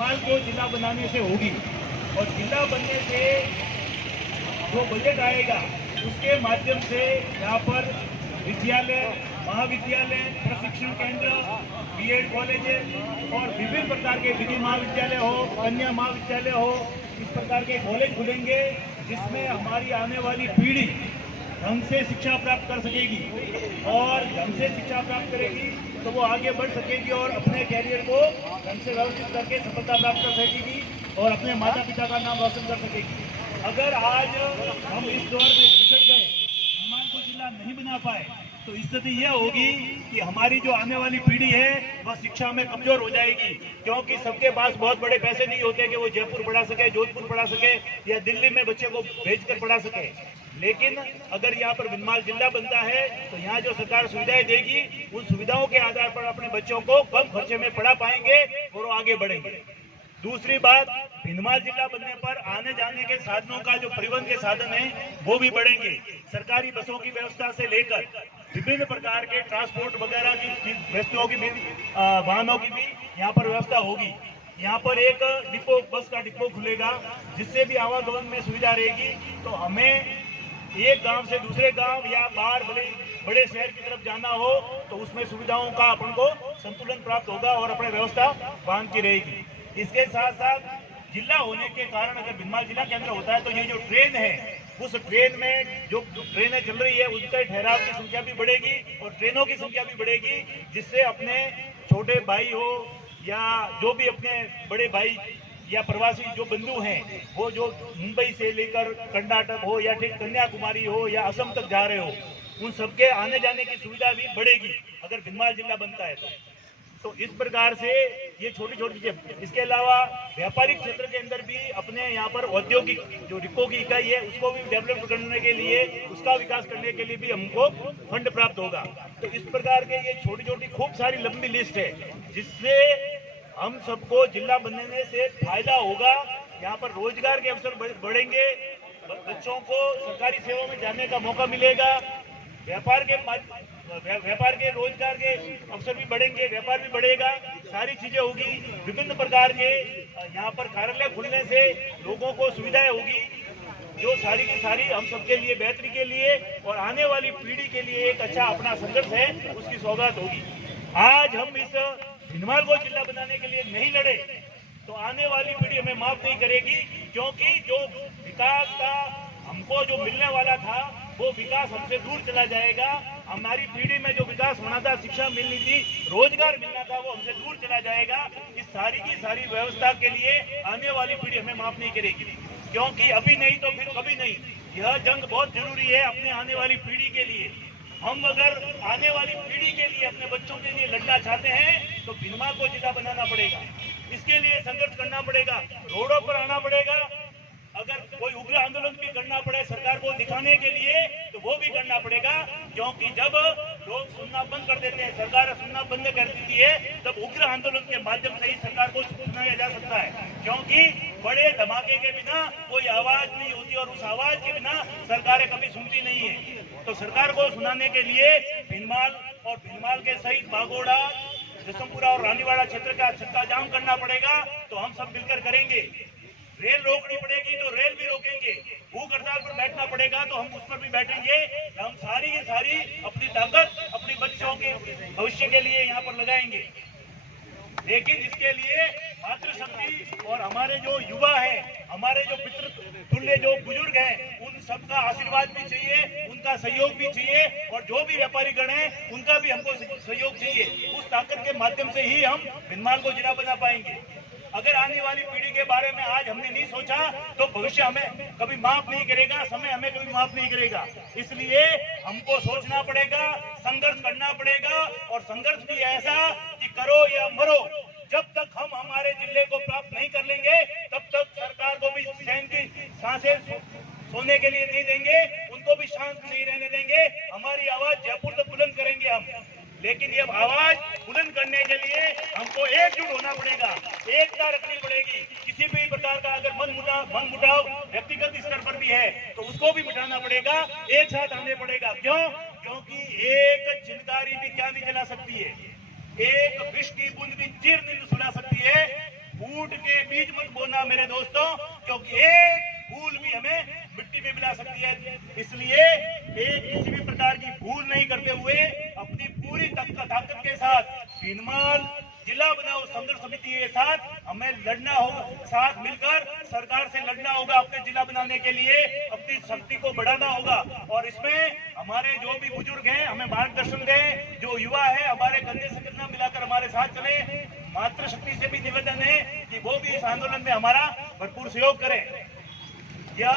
भीनमाल को जिला बनाने से होगी और जिला बनने से जो बजट आएगा उसके माध्यम से यहाँ पर विद्यालय, महाविद्यालय, प्रशिक्षण केंद्र, बीएड कॉलेजेस और विभिन्न प्रकार के विधि महाविद्यालय हो, कन्या महाविद्यालय हो, इस प्रकार के कॉलेज खुलेंगे जिसमें हमारी आने वाली पीढ़ी ढंग से शिक्षा प्राप्त कर सकेगी और ढंग से शिक्षा प्राप्त करेगी तो वो आगे बढ़ सकेगी और अपने कैरियर को ढंग से व्यवस्थित करके सफलता प्राप्त कर सकेगी और अपने माता पिता का नाम रोशन कर सकेगी। अगर आज हम इस दौर में पिछड़ गए, भीनमाल को जिला नहीं बना पाए, तो स्थिति यह होगी कि हमारी जो आने वाली पीढ़ी है वह शिक्षा में कमजोर हो जाएगी, क्योंकि सबके पास बहुत बड़े पैसे नहीं होते कि वो जयपुर पढ़ा सके, जोधपुर पढ़ा सके या दिल्ली में बच्चे को भेजकर पढ़ा सके। लेकिन अगर यहाँ पर भीनमाल जिला बनता है तो यहाँ जो सरकार सुविधाएं देगी उन सुविधाओं के आधार पर अपने बच्चों को कम खर्चे में पढ़ा पाएंगे और वो आगे बढ़ेंगे। दूसरी बात, भीनमाल जिला बनने पर आने जाने के साधनों का जो परिवहन के साधन है वो भी बढ़ेंगे। सरकारी बसों की व्यवस्था से लेकर विभिन्न प्रकार के ट्रांसपोर्ट वगैरह की वस्तुओं की भी, वाहनों की भी यहाँ पर व्यवस्था होगी। यहाँ पर एक डिपो, बस का डिपो खुलेगा जिससे भी आवागमन में सुविधा रहेगी। तो हमें एक गांव से दूसरे गांव या बाहर बड़े शहर की तरफ जाना हो तो उसमें सुविधाओं का अपन को संतुलन प्राप्त होगा और अपनी व्यवस्था वाहन की रहेगी। इसके साथ साथ जिला होने के कारण अगर भीनमाल जिला केंद्र होता है तो ये जो ट्रेन है उस ट्रेन में जो ट्रेनें चल रही है उसके ठहराव की संख्या भी बढ़ेगी और ट्रेनों की संख्या भी बढ़ेगी, जिससे अपने छोटे भाई हो या जो भी अपने बड़े भाई या प्रवासी जो बंधु हैं वो जो मुंबई से लेकर कर्नाटक हो या ठीक कन्याकुमारी हो या असम तक जा रहे हो, उन सबके आने जाने की सुविधा भी बढ़ेगी अगर भीनमाल जिला बनता है तो इस प्रकार से ये छोटी छोटी चीजें। इसके अलावा व्यापारिक क्षेत्र के अंदर भी अपने यहाँ पर औद्योगिक जो रिको की इकाई है उसको भी डेवलप करने के लिए, उसका विकास करने के लिए भी हमको फंड प्राप्त होगा। तो इस प्रकार के ये छोटी छोटी खूब सारी लंबी लिस्ट है जिससे हम सबको जिला बनने से फायदा होगा। यहाँ पर रोजगार के अवसर बढ़ेंगे, बच्चों को सरकारी सेवा में जाने का मौका मिलेगा, व्यापार के रोजगार के अवसर भी बढ़ेंगे, व्यापार भी बढ़ेगा, सारी चीजें होगी। विभिन्न प्रकार के यहाँ पर कार्यालय खुलने से लोगों को सुविधाएं होगी जो सारी की सारी हम सबके लिए बेहतरी के लिए और आने वाली पीढ़ी के लिए एक अच्छा अपना संघर्ष है उसकी सौगात होगी। आज हम इस भीनमाल को जिला बनाने के लिए नहीं लड़े तो आने वाली पीढ़ी हमें माफ नहीं करेगी, क्योंकि जो विकास का हमको जो मिलने वाला था वो विकास हमसे दूर चला जाएगा। हमारी पीढ़ी में जो विकास होना था, शिक्षा मिलनी थी, रोजगार मिलना था, वो हमसे दूर चला जाएगा। इस सारी की सारी व्यवस्था के लिए आने वाली पीढ़ी हमें माफ नहीं करेगी, क्योंकि अभी नहीं तो फिर कभी नहीं। यह जंग बहुत जरूरी है अपने आने वाली पीढ़ी के लिए। हम अगर आने वाली पीढ़ी के लिए, अपने बच्चों के लिए लड़ना चाहते हैं तो भीनमाल को जिला बनाना पड़ेगा। इसके लिए संघर्ष करना पड़ेगा, रोडों पर आना पड़ेगा। अगर कोई उग्र आंदोलन भी करना पड़े सरकार को दिखाने के लिए तो वो भी करना पड़ेगा, क्योंकि जब लोग सुनना बंद कर देते हैं, सरकार सुनना बंद कर देती है, तब उग्र आंदोलन के माध्यम से ही सरकार को सुनाया जा सकता है। क्योंकि बड़े धमाके के बिना कोई आवाज नहीं होती और उस आवाज के बिना सरकारें कभी सुनती नहीं है। तो सरकार को सुनाने के लिए भीनमाल और भीनमाल के सहित बागोड़ा, जसमपुरा और रानीवाड़ा क्षेत्र का चक्का जाम करना पड़ेगा। तो हम सब मिलकर करेंगे। रेल रोकनी पड़ेगी तो रेल भी रोकेंगे, भूख हड़ताल पर बैठना पड़ेगा तो हम उस पर भी बैठेंगे। हम सारी की सारी अपनी ताकत अपने बच्चों के भविष्य के लिए यहाँ पर लगाएंगे। लेकिन इसके लिए मातृशक्ति और हमारे जो युवा है, हमारे जो पितृ तुल्य जो बुजुर्ग हैं, उन सबका आशीर्वाद भी चाहिए, उनका सहयोग भी चाहिए और जो भी व्यापारी गण है उनका भी हमको सहयोग चाहिए। उस ताकत के माध्यम से ही हम भीनमाल को जिला बना पाएंगे। अगर आने वाली पीढ़ी के बारे में आज हमने नहीं सोचा तो भविष्य हमें कभी माफ नहीं करेगा, समय हमें कभी माफ नहीं करेगा। इसलिए हमको सोचना पड़ेगा, संघर्ष करना पड़ेगा और संघर्ष भी ऐसा कि करो या मरो। जब तक हम हमारे जिले को प्राप्त नहीं कर लेंगे तब तक सरकार को भी चैन की सांसें सोने के लिए नहीं देंगे, उनको भी शांत नहीं रहने देंगे। हमारी आवाज जयपुर तक बुलंद करेंगे हम। लेकिन ये आवाज बुलंद करने के लिए हमको एकजुट होना पड़ेगा, एकता रखनी पड़ेगी। किसी भी प्रकार का अगर मन मुटाव व्यक्तिगत स्तर पर भी है तो उसको भी मिटाना पड़ेगा, एक साथ आने पड़ेगा। क्यों? क्योंकि एक चिंगारी भी क्या नहीं जला सकती है, एक विष की बूंद भी चीर नहीं सुला सकती है। फूट के बीज मत बोना मेरे दोस्तों, क्योंकि एक भूल भी हमें मिट्टी में मिला सकती है। इसलिए एक किसी भी प्रकार की भूल नहीं करते हुए अपनी पूरी ताकत के साथ भीनमाल जिला बनाओ संघर्ष समिति के साथ हमें लड़ना होगा, साथ मिलकर सरकार से लड़ना होगा। अपने जिला बनाने के लिए अपनी शक्ति को बढ़ाना होगा और इसमें हमारे जो भी बुजुर्ग हैं हमें मार्गदर्शन दें, जो युवा है हमारे कंधे से कंधा मिलाकर हमारे साथ चले। मातृशक्ति से भी निवेदन है कि वो भी इस आंदोलन में हमारा भरपूर सहयोग करें।